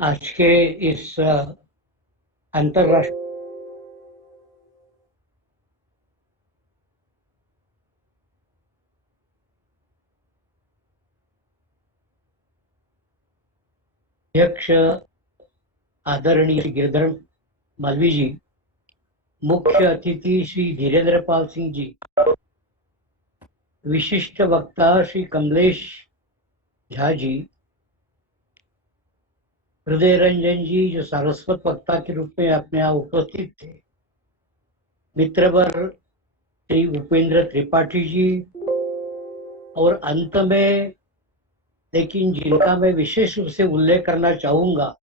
आज के इस अंतर्राष्ट्रीय अध्यक्ष आदरणीय श्री गिरधर मालवी जी, मुख्य अतिथि श्री धीरेन्द्र पाल सिंह जी, विशिष्ट वक्ता श्री कमलेश झा जी, हृदय रंजन जी जो सारस्वत वक्ता के रूप में अपने यहाँ उपस्थित थे, मित्रवर श्री उपेंद्र त्रिपाठी जी, और अंत में लेकिन जिनका मैं विशेष रूप से उल्लेख करना चाहूंगा,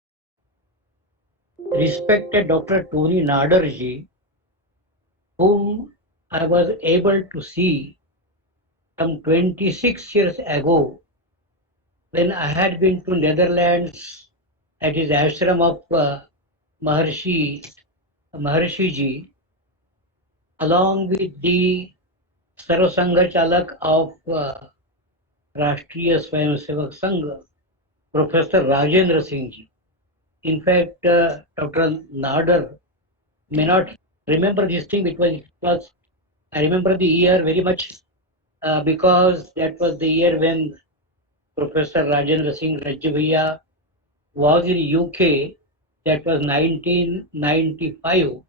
respected doctor Tony Nadar ji, whom I was able to see some 26 years ago when I had been to Netherlands at his ashram of Maharshi ji, along with the Sarvasangha Chalak of Rashtriya Swayamsevak Sangh, Professor Rajendra Singh ji. In fact, Dr. Nadar may not remember this thing because I remember the year very much because that was the year when Professor Rajendra Singh Rajya was in UK. That was 1995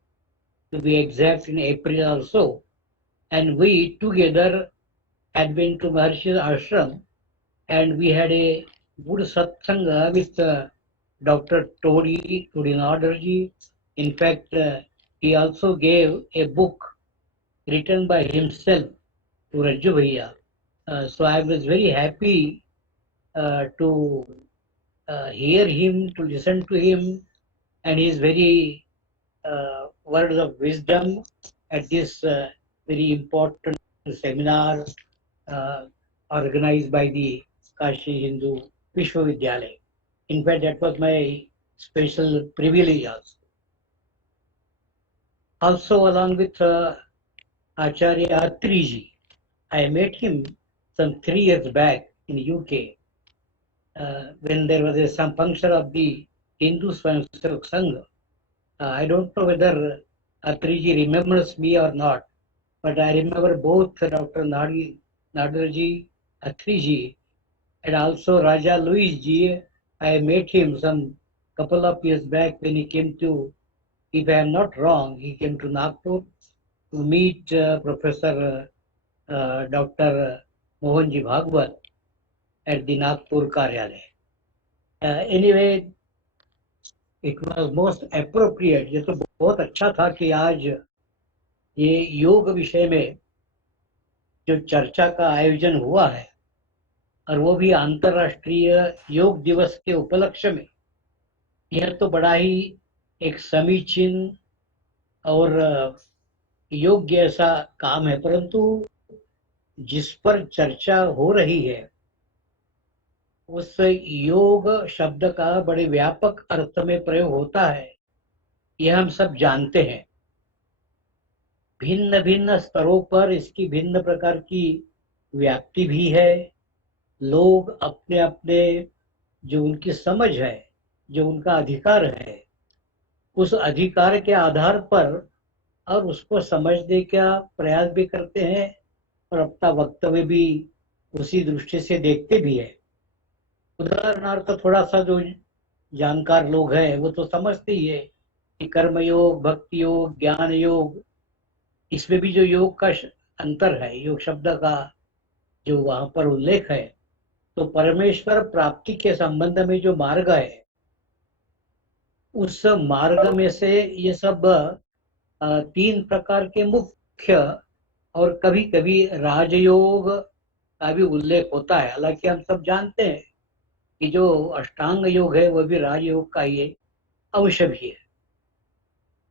to be exact, in April or so. And we together had been to Maharshi's ashram and we had a good satsanga with Dr. Todi Nadarji. In fact, he also gave a book written by himself to Rajju Bhaiya. So I was very happy to hear him, to listen to him, and his very words of wisdom at this very important seminar organized by the Kashi Hindu Vishwavidyalaya. In fact, that was my special privilege also. Also, along with Acharya Atriji, I met him some 3 years back in UK when there was some function of the Hindu Swayamsevak Sangh. I don't know whether Atriji remembers me or not, but I remember both Dr. Nadarji, Atriji, and also Raja Louis ji. I met him some couple of years back when he came to, if I am not wrong, he came to Nagpur to meet Professor Dr. Mohanji Bhagwat at the Nagpur Karyalaya. Anyway, it was most appropriate. ये तो बहुत अच्छा था कि आज ये योग विषय में जो चर्चा का आयोजन हुआ है और वो भी अंतर्राष्ट्रीय योग दिवस के उपलक्ष्य में, यह तो बड़ा ही एक समीचीन और योग्य ऐसा काम है, परंतु जिस पर चर्चा हो रही है उस योग शब्द का बड़े व्यापक अर्थ में प्रयोग होता है, यह हम सब जानते हैं। भिन्न भिन्न स्तरों पर इसकी भिन्न प्रकार की व्याप्ति भी है। लोग अपने अपने जो उनकी समझ है, जो उनका अधिकार है, उस अधिकार के आधार पर और उसको समझने का प्रयास भी करते हैं और अपना वक्तव्य भी उसी दृष्टि से देखते भी है। उदाहरणार्थ थोड़ा सा जो जानकार लोग हैं वो तो समझते ही है कि कर्म योग, भक्ति योग, ज्ञान योग, इसमें भी जो योग का अंतर है, योग शब्द का जो वहां पर उल्लेख है, तो परमेश्वर प्राप्ति के संबंध में जो मार्ग है, उस मार्ग में से ये सब 3 प्रकार के मुख्य और कभी कभी राजयोग का भी उल्लेख होता है। हालांकि हम सब जानते हैं कि जो अष्टांग योग है वह भी राजयोग का ही अवश्य भी है।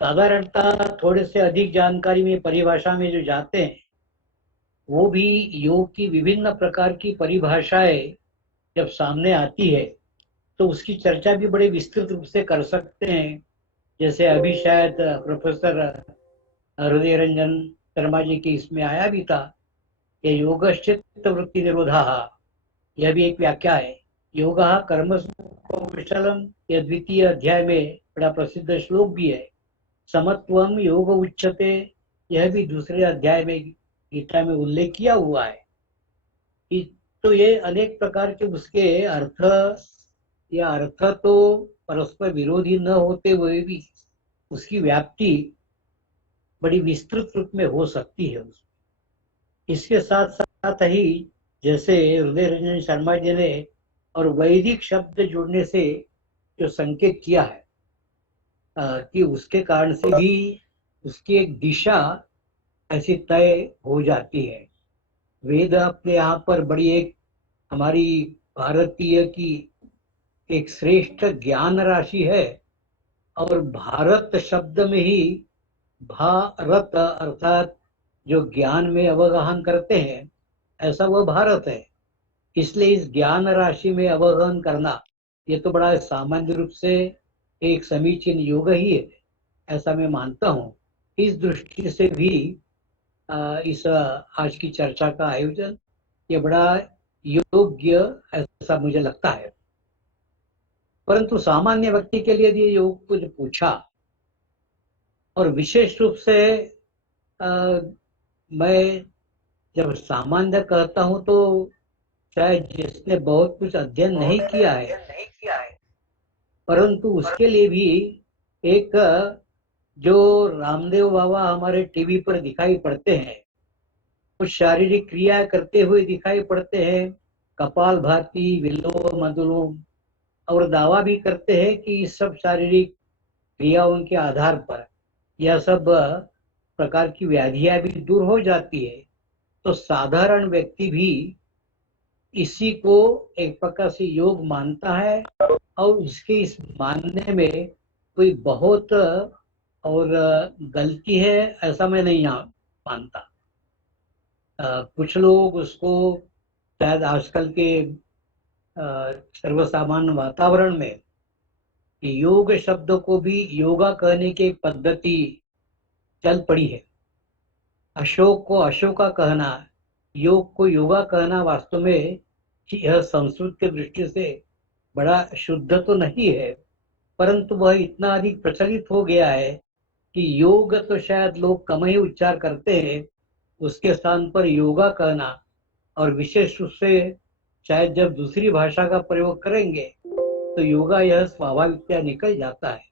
साधारणतः थोड़े से अधिक जानकारी में परिभाषा में जो जाते हैं वो भी योग की विभिन्न प्रकार की परिभाषाएं जब सामने आती है तो उसकी चर्चा भी बड़े विस्तृत रूप से कर सकते हैं। जैसे अभी शायद प्रोफेसर हृदय रंजन शर्मा जी की इसमें आया भी था कि योगश्चित्त वृत्ति निरोधा, यह भी एक व्याख्या है योगा कर्म कौशलम, यह द्वितीय अध्याय में बड़ा प्रसिद्ध श्लोक भी है। समत्वम योग उच्यते, यह भी दूसरे अध्याय में गीता में उल्लेख किया हुआ है। तो ये अनेक प्रकार के उसके अर्थ या अर्थ तो परस्पर विरोधी न होते हुए भी उसकी व्याप्ति बड़ी विस्तृत रूप में हो सकती है। इसके साथ साथ ही जैसे हृदय रंजन शर्मा जी ने और वैदिक शब्द जोड़ने से जो संकेत किया है कि उसके कारण से भी उसकी एक दिशा ऐसी तय हो जाती है। वेद अपने यहाँ पर बड़ी एक हमारी भारतीय की एक श्रेष्ठ ज्ञान राशि है, और भारत शब्द में ही भारत अर्थात जो ज्ञान में अवगाहन करते हैं, ऐसा वह भारत है। इसलिए इस ज्ञान राशि में अवगाहन करना ये तो बड़ा सामान्य रूप से एक समीचीन योग ही है, ऐसा मैं मानता हूँ। इस दृष्टि से भी इस आज की चर्चा का आयोजन ये बड़ा योग्य ऐसा मुझे लगता है। परंतु सामान्य व्यक्ति के लिए ये योग कुछ पूछा, और विशेष रूप से मैं जब सामान्य कहता हूं तो शायद जिसने बहुत कुछ अध्ययन नहीं किया है, परंतु उसके लिए भी एक जो रामदेव बाबा हमारे टीवी पर दिखाई पड़ते हैं, कुछ शारीरिक क्रिया करते हुए दिखाई पड़ते हैं, कपाल भाती, विलोम अनुलोम, और दावा भी करते हैं कि इस सब शारीरिक क्रियाओं के आधार पर यह सब प्रकार की व्याधियां भी दूर हो जाती है। तो साधारण व्यक्ति भी इसी को एक प्रकार से योग मानता है, और उसके इस मानने में कोई बहुत और गलती है ऐसा मैं नहीं मानता। कुछ लोग उसको शायद आजकल के सर्वसामान्य वातावरण में योग शब्द को भी योगा कहने की एक पद्धति चल पड़ी है। अशोक को अशोका कहना, योग को योगा कहना वास्तव में यह संस्कृत की दृष्टि से बड़ा शुद्ध तो नहीं है, परंतु वह इतना अधिक प्रचलित हो गया है कि योग तो शायद लोग कम ही उच्चार करते हैं, उसके स्थान पर योगा कहना, और विशेष रूप से शायद जब दूसरी भाषा का प्रयोग करेंगे तो योगा यह स्वाभाविकता निकल जाता है।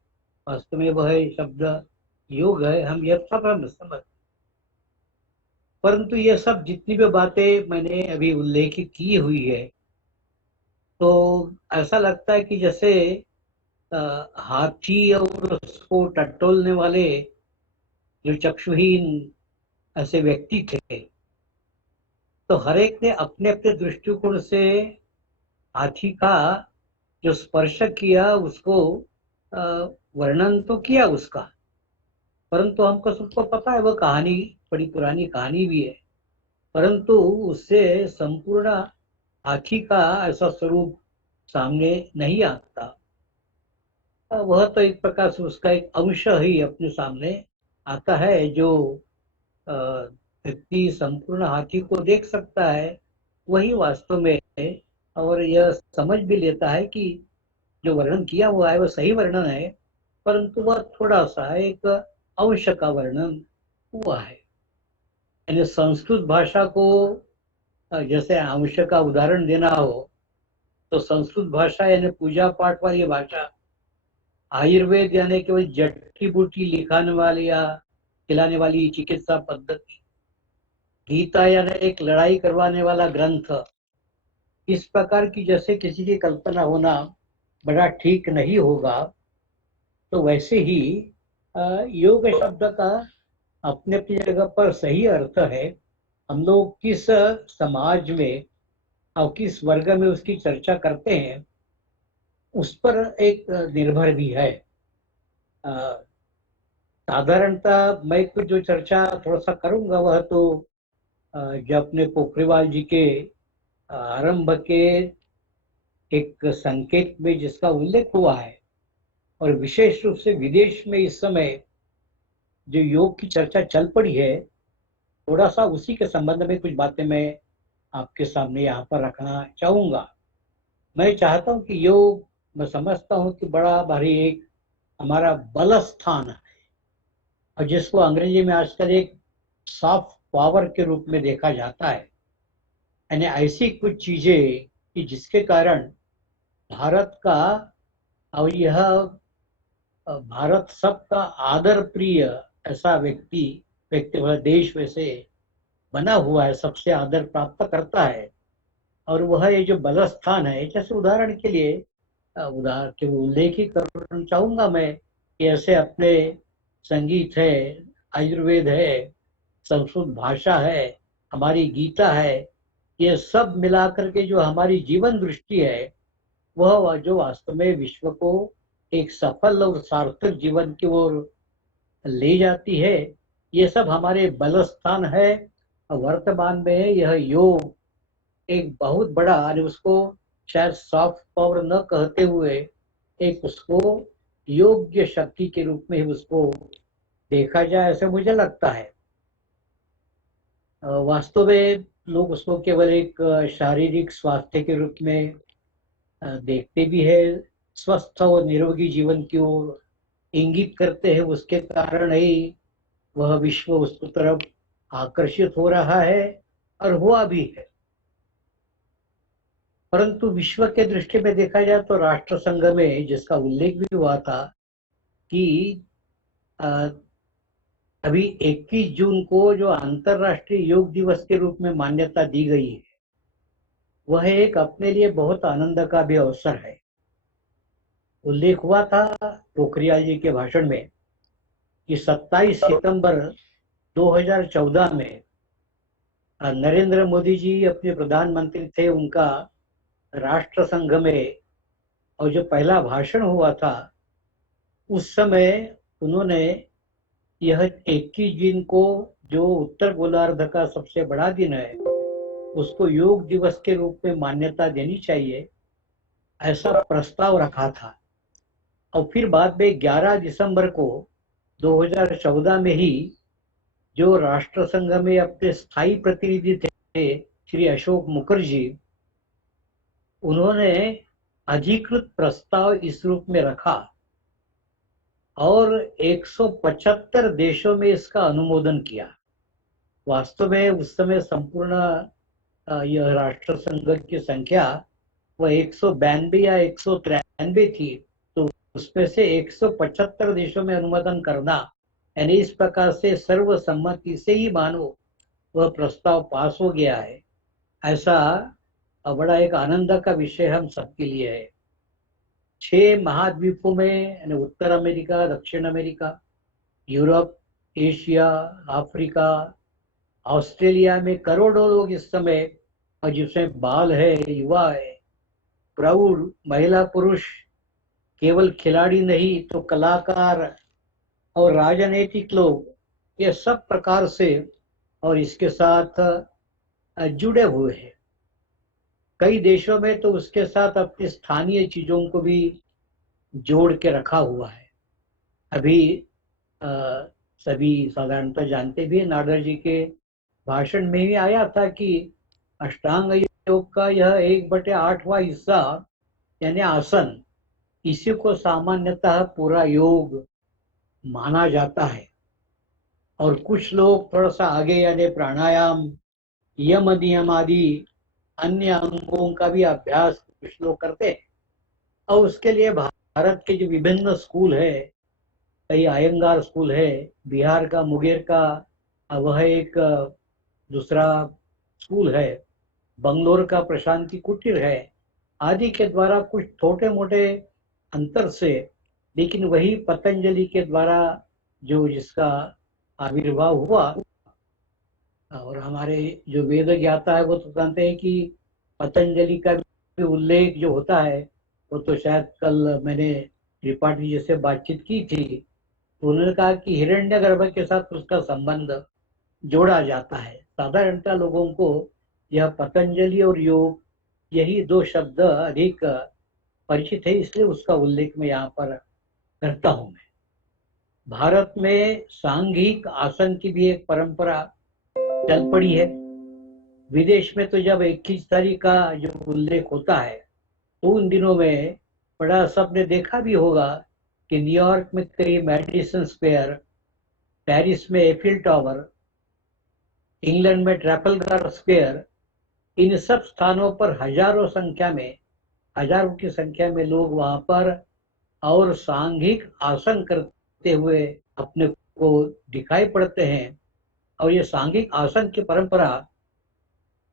वास्तव में वह शब्द योग है, हम यह सब हम समझ। परंतु ये सब जितनी भी बातें मैंने अभी उल्लेख की हुई है, तो ऐसा लगता है कि जैसे हाथी और उसको टटोलने वाले जो चक्षुहीन ऐसे व्यक्ति थे, तो हर एक ने अपने अपने दृष्टिकोण से हाथी का जो स्पर्श किया उसको वर्णन तो किया उसका, परंतु हमको सबको पता है वह कहानी बड़ी पुरानी कहानी भी है, परंतु उससे संपूर्ण हाथी का ऐसा स्वरूप सामने नहीं आता। वह तो एक प्रकार से उसका एक अंश ही अपने सामने आता है। जो व्यक्ति संपूर्ण हाथी को देख सकता है वही वास्तव में और यह समझ भी लेता है कि जो वर्णन किया हुआ है वह सही वर्णन है, परंतु वह थोड़ा सा एक अंश का वर्णन हुआ है। यानी संस्कृत भाषा को जैसे अंश का उदाहरण देना हो तो संस्कृत भाषा यानी पूजा पाठ वाली भाषा, आयुर्वेद यानी केवल जड़ी बूटी लिखाने वाली या खिलाने वाली चिकित्सा पद्धति, गीता यानी एक लड़ाई करवाने वाला ग्रंथ, इस प्रकार की जैसे किसी की कल्पना होना बड़ा ठीक नहीं होगा। तो वैसे ही योग शब्द का अपने अपनी जगह पर सही अर्थ है। हम लोग किस समाज में और किस वर्ग में उसकी चर्चा करते हैं उस पर एक निर्भर भी है। साधारणतः मैं कुछ जो चर्चा थोड़ा सा करूंगा वह तो जो अपने पोखरीवाल जी के आरंभ के एक संकेत में जिसका उल्लेख हुआ है, और विशेष रूप से विदेश में इस समय जो योग की चर्चा चल पड़ी है, थोड़ा सा उसी के संबंध में कुछ बातें मैं आपके सामने यहाँ पर रखना चाहूंगा। मैं चाहता हूँ कि योग, मैं समझता हूँ कि बड़ा भारी एक हमारा बल स्थान है, और जिसको अंग्रेजी में आजकल एक सॉफ्ट पावर के रूप में देखा जाता है। यानी ऐसी कुछ चीजें कि जिसके कारण भारत का, और यह भारत सबका आदर प्रिय ऐसा व्यक्ति वह देश वैसे बना हुआ है, सबसे आदर प्राप्त करता है। और वह ये जो बल स्थान है, जैसे उदाहरण के लिए उदाहरण के उल्लेख ही करना चाहूंगा मैं कि ऐसे अपने संगीत है, आयुर्वेद है, संस्कृत भाषा है, हमारी गीता है, ये सब मिलाकर के जो हमारी जीवन दृष्टि है, वह जो वास्तव में विश्व को एक सफल और सार्थक जीवन की ओर ले जाती है, ये सब हमारे बल स्थान है। वर्तमान में यह योग एक बहुत बड़ा, और उसको शायद सॉफ्ट पावर न कहते हुए एक उसको योग्य शक्ति के रूप में ही उसको देखा जाए, ऐसे मुझे लगता है। वास्तव में लोग उसको केवल एक शारीरिक स्वास्थ्य के रूप में देखते भी है, स्वस्थ और निरोगी जीवन की ओर इंगित करते हैं। उसके कारण ही वह विश्व उस तरफ आकर्षित हो रहा है और हुआ भी है। परंतु विश्व के दृष्टि में देखा जाए तो राष्ट्र संघ में जिसका उल्लेख भी हुआ था कि अभी 21 जून को जो अंतर्राष्ट्रीय योग दिवस के रूप में मान्यता दी गई है, वह एक अपने लिए बहुत आनंद का भी अवसर है। उल्लेख हुआ था पोखरियाल जी के भाषण में कि 27 सितंबर 2014 में नरेंद्र मोदी जी अपने प्रधानमंत्री थे, उनका राष्ट्र संघ में और जो पहला भाषण हुआ था, उस समय उन्होंने यह 21 जून को जो उत्तर गोलार्ध का सबसे बड़ा दिन है, उसको योग दिवस के रूप में मान्यता देनी चाहिए, ऐसा प्रस्ताव रखा था। और फिर बाद में 11 दिसंबर को 2014 में ही जो राष्ट्र संघ में अपने स्थायी प्रतिनिधि थे श्री अशोक मुखर्जी, उन्होंने अधिकृत प्रस्ताव इस रूप में रखा और 175 देशों में इसका अनुमोदन किया। वास्तव में उस समय संपूर्ण यह राष्ट्र संघ की संख्या वह 192 या 193 थी, तो उसमें से 175 देशों में अनुमोदन करना, यानी इस प्रकार से सर्वसम्मति से ही मानो वह प्रस्ताव पास हो गया है, ऐसा बड़ा एक आनंद का विषय हम सबके लिए है। 6 महाद्वीपों में, यानी उत्तर अमेरिका, दक्षिण America, Europe, Asia, Africa, Australia में करोड़ों लोग इस समय, और जिसमें बाल है, युवा है, प्रौढ़, महिला, पुरुष, केवल खिलाड़ी नहीं तो कलाकार और राजनीतिक लोग, ये सब प्रकार से और इसके साथ जुड़े हुए हैं। कई देशों में तो उसके साथ अपनी स्थानीय चीजों को भी जोड़ के रखा हुआ है। अभी सभी साधारणतः जानते भी हैं, नाडर जी के भाषण में ही आया था कि अष्टांग योग का यह 1/8वां हिस्सा, यानी आसन, इसी को सामान्यतः पूरा योग माना जाता है। और कुछ लोग थोड़ा सा आगे, यानी प्राणायाम, यम नियम आदि अन्य अंगों का भी अभ्यास कुछ लोग करते हैं। और उसके लिए भारत के जो विभिन्न स्कूल है, कई अयंगार स्कूल है, बिहार का मुंगेर का वह एक दूसरा स्कूल है, बंगलोर का प्रशांति कुटीर है, आदि के द्वारा कुछ छोटे मोटे अंतर से, लेकिन वही पतंजलि के द्वारा जो जिसका आविर्भाव हुआ। और हमारे जो वेद ज्ञाता है वो तो जानते हैं कि पतंजलि का भी उल्लेख जो होता है, वो तो शायद कल मैंने त्रिपाठी जी से बातचीत की थी, तो उन्होंने कहा कि हिरण्यगर्भ के साथ उसका संबंध जोड़ा जाता है। साधारणतः लोगों को यह पतंजलि और योग, यही दो शब्द अधिक परिचित है, इसलिए उसका उल्लेख मैं यहाँ पर करता हूँ। मैं भारत में सांघिक आसन की भी एक परंपरा चल पड़ी है। विदेश में तो जब 21 तारीख का जो उल्लेख होता है, तो उन दिनों में बड़ा सबने देखा भी होगा कि न्यूयॉर्क में करीब मैडिसन स्क्वायर, पेरिस में एफिल टावर, इंग्लैंड में ट्रैफलगर स्क्वायर, इन सब स्थानों पर हजारों की संख्या में लोग वहां पर और सांघिक आसन करते हुए अपने को दिखाई पड़ते हैं। और ये सांघिक आसन की परंपरा,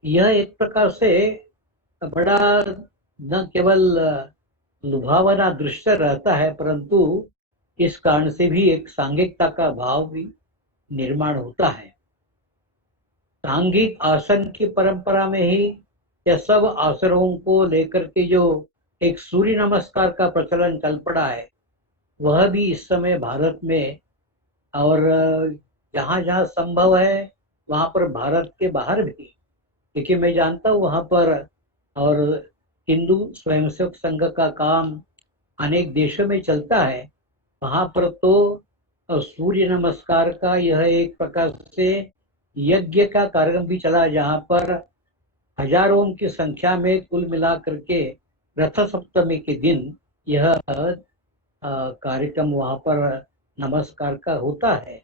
यह एक प्रकार से बड़ा न केवल लुभावना दृश्य रहता है, परंतु इस कारण से भी एक सांघिकता का भाव भी निर्माण होता है। सांघिक आसन की परंपरा में ही यह सब आसनों को लेकर के जो एक सूर्य नमस्कार का प्रचलन चल पड़ा है, वह भी इस समय भारत में और जहाँ जहाँ संभव है वहाँ पर भारत के बाहर भी, क्योंकि मैं जानता हूँ वहाँ पर और हिंदू स्वयंसेवक संघ का काम अनेक देशों में चलता है। वहाँ पर तो सूर्य नमस्कार का यह एक प्रकार से यज्ञ का कार्यक्रम भी चला, जहाँ पर हजारों की संख्या में कुल मिला करके रथ सप्तमी के दिन यह कार्यक्रम वहाँ पर नमस्कार का होता है।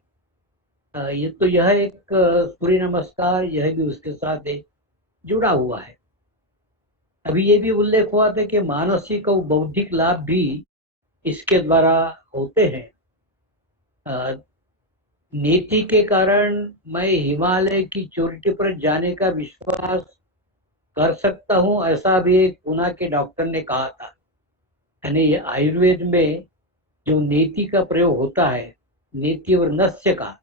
यह एक सूर्य नमस्कार, यह भी उसके साथ एक जुड़ा हुआ है। अभी ये भी उल्लेख हुआ था कि मानसिक और बौद्धिक लाभ भी इसके द्वारा होते हैं। नीति के कारण मैं हिमालय की चोटी पर जाने का विश्वास कर सकता हूँ, ऐसा भी एक पुणे के डॉक्टर ने कहा था। यानी ये आयुर्वेद में जो नीति का प्रयोग होता है, नीति और नस्य का,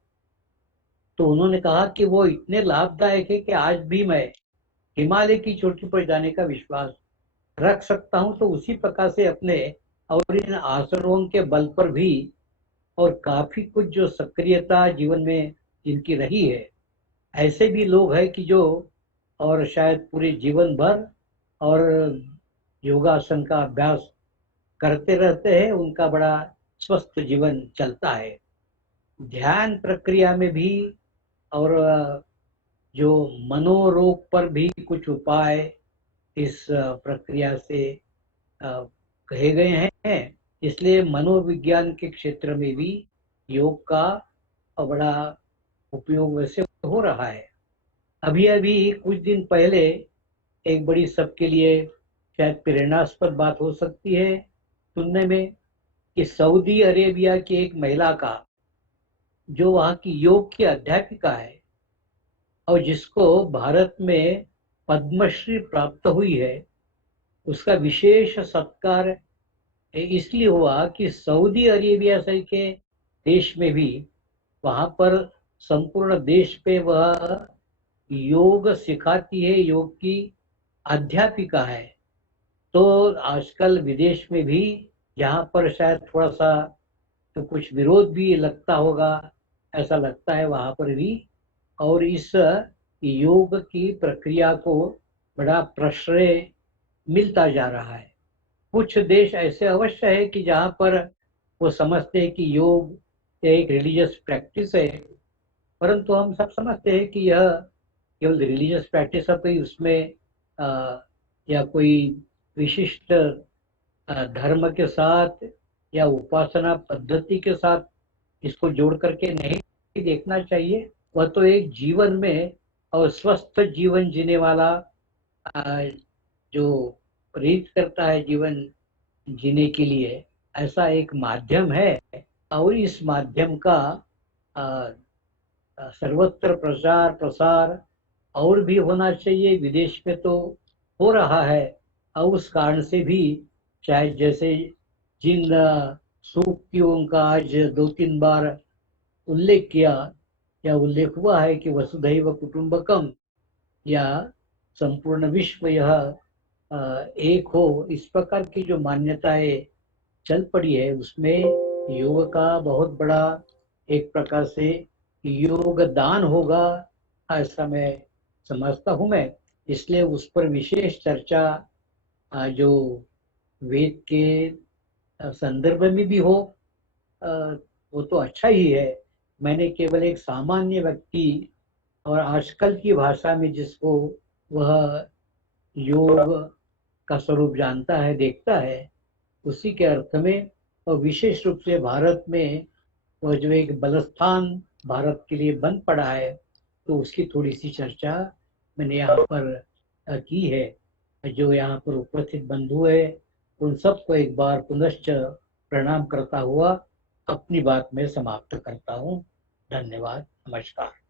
तो उन्होंने कहा कि वो इतने लाभदायक है कि आज भी मैं हिमालय की चोटी पर जाने का विश्वास रख सकता हूँ। तो उसी प्रकार से अपने और इन आसनों के बल पर भी और काफी कुछ जो सक्रियता जीवन में जिनकी रही है, ऐसे भी लोग हैं कि जो और शायद पूरे जीवन भर और योगासन का अभ्यास करते रहते हैं, उनका बड़ा स्वस्थ जीवन चलता है। ध्यान प्रक्रिया में भी और जो मनोरोग पर भी कुछ उपाय इस प्रक्रिया से कहे गए हैं, इसलिए मनोविज्ञान के क्षेत्र में भी योग का बड़ा उपयोग वैसे हो रहा है। अभी अभी कुछ दिन पहले एक बड़ी सबके लिए शायद प्रेरणास्पद बात हो सकती है सुनने में कि सऊदी अरेबिया की एक महिला का, जो वहाँ की योग की अध्यापिका है और जिसको भारत में पद्मश्री प्राप्त हुई है, उसका विशेष सत्कार इसलिए हुआ कि सऊदी अरेबिया से के देश में भी वहाँ पर संपूर्ण देश पे वह योग सिखाती है, योग की अध्यापिका है। तो आजकल विदेश में भी जहाँ पर शायद थोड़ा सा तो कुछ विरोध भी लगता होगा, ऐसा लगता है वहाँ पर भी, और इस योग की प्रक्रिया को बड़ा प्रश्रय मिलता जा रहा है। कुछ देश ऐसे अवश्य है कि जहाँ पर वो समझते हैं कि योग एक रिलीजियस प्रैक्टिस है, परंतु हम सब समझते हैं कि यह केवल रिलीजियस प्रैक्टिस है, कोई उसमें या कोई विशिष्ट धर्म के साथ या उपासना पद्धति के साथ इसको जोड़ करके नहीं देखना चाहिए। वह तो एक जीवन में और स्वस्थ जीवन जीने वाला जो प्रेरित करता है जीवन जीने के लिए, ऐसा एक माध्यम है। और इस माध्यम का सर्वत्र प्रचार प्रसार और भी होना चाहिए। विदेश में तो हो रहा है, और उस कारण से भी शायद जैसे जिन सूक्तियों का आज 2-3 बार उल्लेख किया या उल्लेख हुआ है कि वसुधैव कुटुंबकम या संपूर्ण विश्व यह एक हो, इस प्रकार की जो मान्यताएं चल पड़ी है, उसमें योग का बहुत बड़ा एक प्रकार से योगदान होगा, ऐसा मैं समझता हूँ मैं। इसलिए उस पर विशेष चर्चा जो वेद के संदर्भ में भी हो, वो तो अच्छा ही है। मैंने केवल एक सामान्य व्यक्ति और आजकल की भाषा में जिसको वह योग का स्वरूप जानता है, देखता है, उसी के अर्थ में, और विशेष रूप से भारत में वो जो एक बलस्थान भारत के लिए बन पड़ा है, तो उसकी थोड़ी सी चर्चा मैंने यहाँ पर की है। जो यहाँ पर उपस्थित बंधु है, उन सबको एक बार पुनश्च प्रणाम करता हुआ अपनी बात में समाप्त करता हूँ। धन्यवाद, नमस्कार।